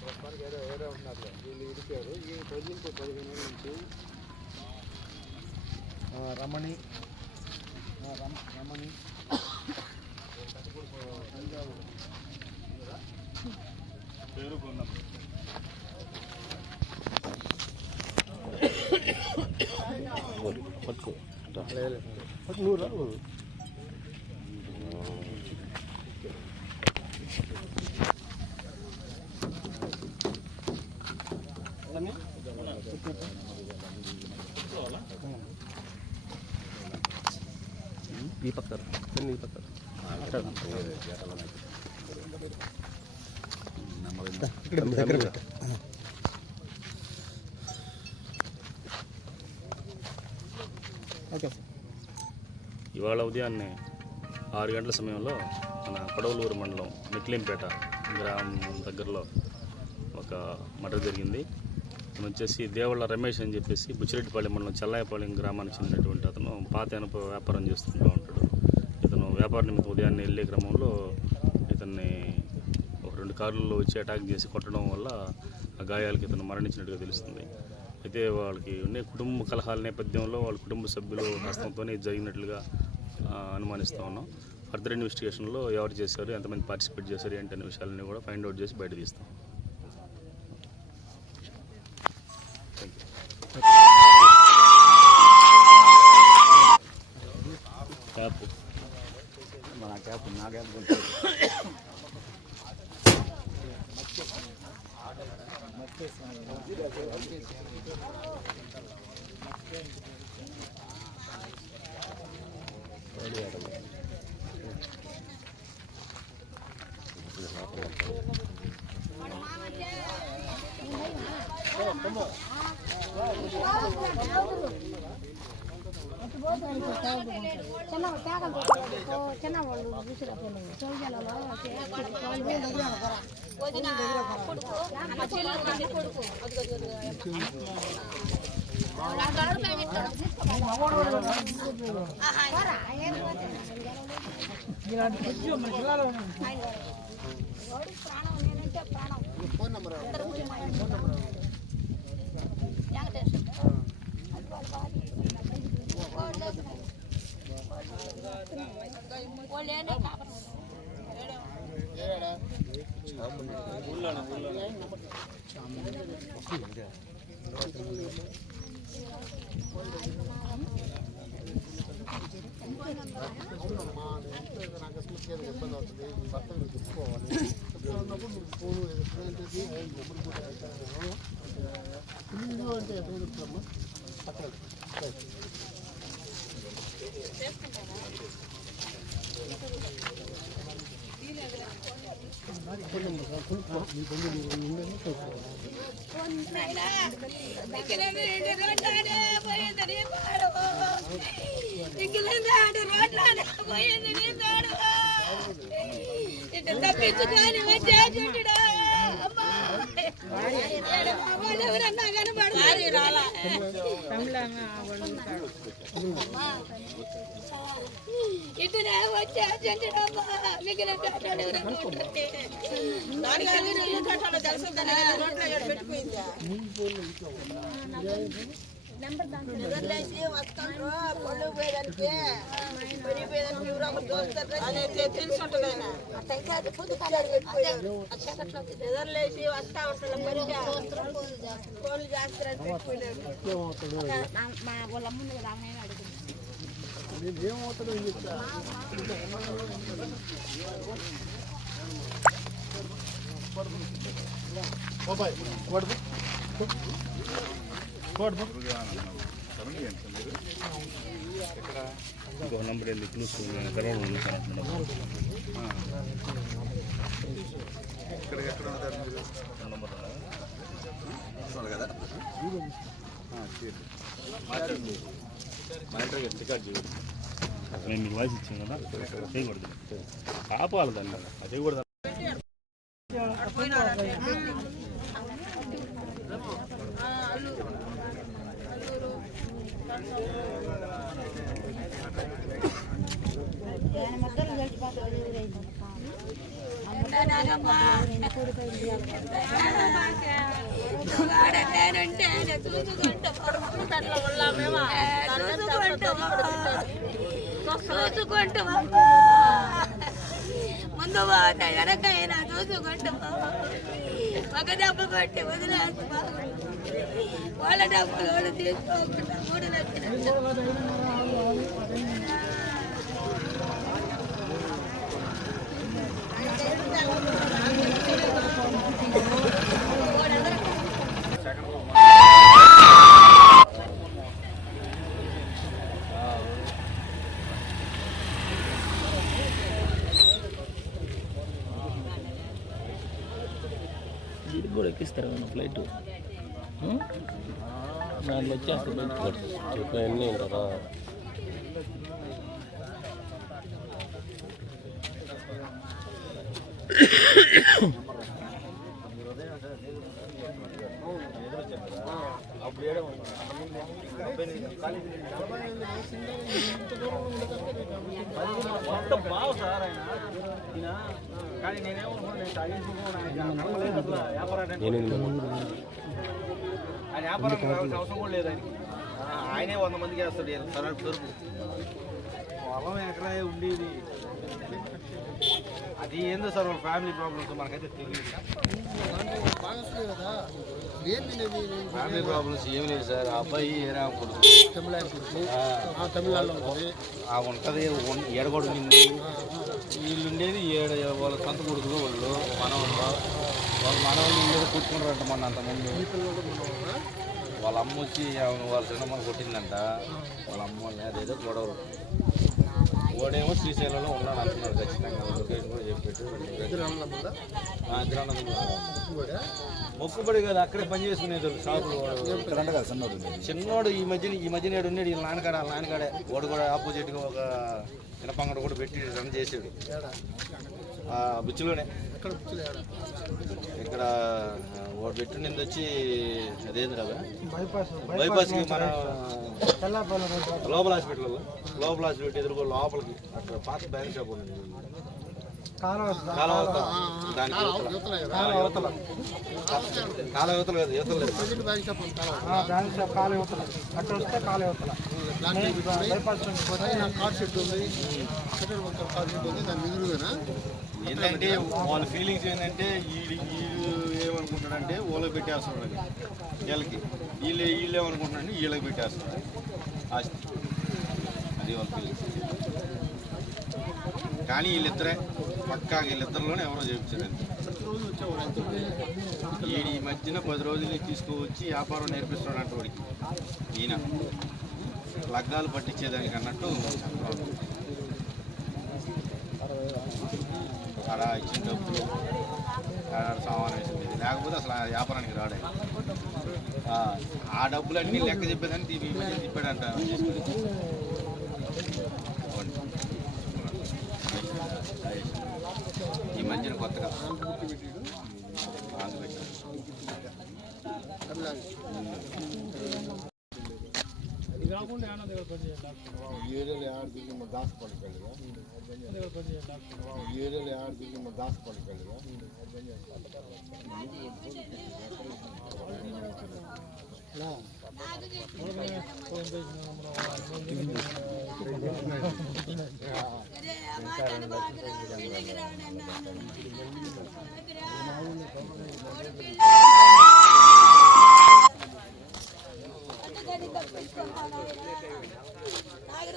ప్రస్తుతానికి వేరే వేరే ఉన్నారు వీళ్ళు ఇడిపారు ఈ తొలగింపు పదిహేను ఏళ్ళ నుంచి రమణి రమణి పంజాబ్ పట్టుకో లేదు నూరు రావు ఈ పక్క ఈ పక్క ఇవాళ ఉదయాన్నే ఆరు గంటల సమయంలో మన కొడవలూరు మండలం మిక్లింపేట గ్రామం దగ్గరలో ఒక మర్డర్ జరిగింది. అతను వచ్చేసి దేవుళ్ళ రమేష్ అని చెప్పేసి బుచ్చిరెడ్డిపాళెం మండలం చెల్లాయపాళెం గ్రామానికి చెందినటువంటి అతను పాత వ్యాపారం చేస్తుంటూ ఉంటాడు. ఇతను వ్యాపార నిమిత్తం ఉదయాన్నే వెళ్ళే క్రమంలో ఇతన్ని ఒక రెండు కార్లలో వచ్చి అటాక్ చేసి కొట్టడం వల్ల ఆ గాయాలకి ఇతను మరణించినట్టుగా తెలుస్తుంది. అయితే వాళ్ళకి ఉండే కుటుంబ కలహాల నేపథ్యంలో వాళ్ళ కుటుంబ సభ్యులు హస్తంతోనే జరిగినట్లుగా అనుమానిస్తూ ఉన్నాం. ఫర్దర్ ఇన్వెస్టిగేషన్లో ఎవరు చేశారు ఎంతమంది పార్టిసిపేట్ చేశారు ఏంటనే విషయాలన్నీ కూడా ఫైండ్ అవుట్ చేసి బయట తీస్తాం. Bye. ప్రాణం నేనంటే ప్రాణం ఫోన్ నెంబర్ మా ఇంట్లో నాకు అకస్మాత్తుగా ఏదైనా ఇబ్బంది అవుతుంది మీ భర్త మీరు చెప్పుకోవాలి మీకు ఫోన్ ఏంటిది నెంబర్ కూడా అంటే ఎక్కడ చెప్తామా అక్కడ ఉందని చూసుకోవాలి తప్పించుకొని వచ్చేసిండుడా అమ్మా వాళ్ళు ఎవరన్నా కనబడతారు రాలా ఇటునే వచ్చేసిండుడమ్మా మిగిలిన ఎదురులేసి వస్తాండ్రు? పొల్లు పోయేదానికి పెరిగిపోయేదానికి ఎవరో దోస్తారు? అనేది తెలుసుంటుంది ఆయన. ఎదురులేసి వస్తా అసలు మంచిగా ఫోన్లు చేస్తారని మా వాళ్ళ ముందు రామయ్య అడుగుతుంది. ఏమవుతుందో చెప్తా? బాబాయ్ ఇంకో నంబర్ ఏంది క్లూస్ అంటున్నాడు. నంబర్ ఉందా? నేను మీకు వాయిస్ ఇచ్చాను కదా. చేయకూడదు. ఆపాలి దాన్ని. అదే కూడా ఆయన మధ్యలో గడిచిపోతాడు చూసుకుంటూ ముందు బాగుంటా వెనకైనా చూసుకుంటూ ఒక దెబ్బ కొట్టి వదిలేసి వాళ్ళ డబ్బులు వాళ్ళు తీసుకోకుండా మూడు లక్షలు వీటికి కూడా ఎక్కిస్తారు కదా ఫ్లైట్ ನಾನು ಲಕ್ಷ ಬೈಕ್ ಕೊಡ್ತೀನಿ ಎಣ್ಣೆ ಉಂಟದ ಏನೇನು ఆయన వ్యాపారం కావాల్సిన అవసరం కూడా లేదు ఆయనకి. ఆ, ఆయనే వంద మందికి వేస్తాడు ఈయన సరే దొరుకు పొలం ఎక్కడ ఉండేది. అది ఏందో సార్ వాళ్ళ ఫ్యామిలీ ప్రాబ్లమ్స్ మనకైతే తెలియదు. ఫ్యామిలీ ప్రాబ్లమ్స్ ఏమి లేదు సార్. ఆ అబ్బాయి ఏరా కొడుకు. తమిళనాడు గురించి ఆ తమిళనాడులో ఉంటుంది. ఆ ఉంటది ఉన్- ఏడగొడు ఉంది వీళ్ళు ఉండేది ఏడు వాళ్ళ సొంత కొడుకులు వాళ్ళు మనవాళ్ళు. వాళ్ళ మనవాళ్ళు ఇల్లు కూర్చున్నారంట మొన్న అంతమంది వాళ్ళ అమ్మ వచ్చి వాళ్ళ చిన్నమ్మని కొట్టిందంట. వాళ్ళ అమ్మ వాళ్ళని అదేదో గొడవలు వాడేమో శ్రీశైలంలో ఉన్నాడు అంటున్నాడు ఖచ్చితంగా లొకేషన్ కూడా చెప్పాడు. మొక్కుబడి కదా అక్కడే పని చేసుకునేది షాపులు. చిన్నోడు ఈ మధ్యన ఈ మధ్యన ఏడు ఉన్నాడు వీళ్ళ నాన్నకాడ వాళ్ళ నాన్నకాడే వాడు కూడా ఆపోజిట్గా ఒక మినపంగడ కూడా పెట్టి రన్ చేసాడు. ఆ బుచ్చిలోనే. ఇక్కడ వాడు పెట్టింది వచ్చి అదేంది రాబా బైపాస్కి మన లోపల. హాస్పిటల్ లోపల హాస్పిటల్ ఎదురుకో లోపలికి అక్కడ పాత బ్యాంక్ షాప్ ఉంది. యువతలే యువతల ఏంటంటే వాళ్ళ ఫీలింగ్స్ ఏంటంటే ఏమనుకుంటాడంటే వాళ్ళకి పెట్టేస్తున్నాడు. వీళ్ళకి. వీళ్ళు వీళ్ళు ఏమనుకుంటున్నారంటే వీళ్ళకి పెట్టేస్తున్నాడు. ఆస్తి అది వాళ్ళ ఫీలింగ్స్ కానీ వీళ్ళిద్దరే పక్కా వీళ్ళిద్దరిలోనే ఎవరో చేయించారండి ఈ మధ్యన పది రోజులు తీసుకువచ్చి వ్యాపారం నేర్పిస్తున్నాడు వాడికి. ఈయన లగ్గాలు పట్టించేదానికి అన్నట్టు అక్కడ ఇచ్చిన డబ్బులు సామాన్ వేసింది. లేకపోతే అసలు ఆ వ్యాపారానికి రాడే. ఆ, డబ్బులన్నీ లెక్క చెప్పేదాన్ని తీ- తిప్పాడంట ఏరియాలో ఆడ తిరిగి మన దాసపల్లికెళ్ళిగా ఏరియాలో ఆడ తిరిగి మన దాసపల్లికెళ్ళిగా అరే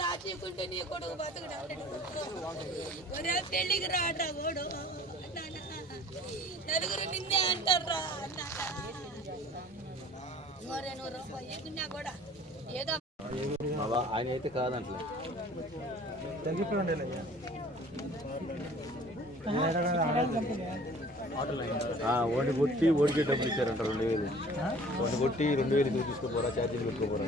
రాచికుంటే నీ కొడుకు బతకడు ఒరే పెళ్ళికి రాడ్రా ఓడు అన్నానా నలుగురు నిన్నే అంటారా అన్నానా ఒరే నువ్వు రూపాయి ఎక్కున్నా కూడా ఏదో బాబా ఆయన అయితే కాదంటలే. ఓడి కొట్టి ఓడికే డబ్బులు ఇచ్చారంట రెండు వేలు. ఓడి కొట్టి రెండు వేలు తీసుకుపోరా ఛార్జీలు పెట్టుకోపోరా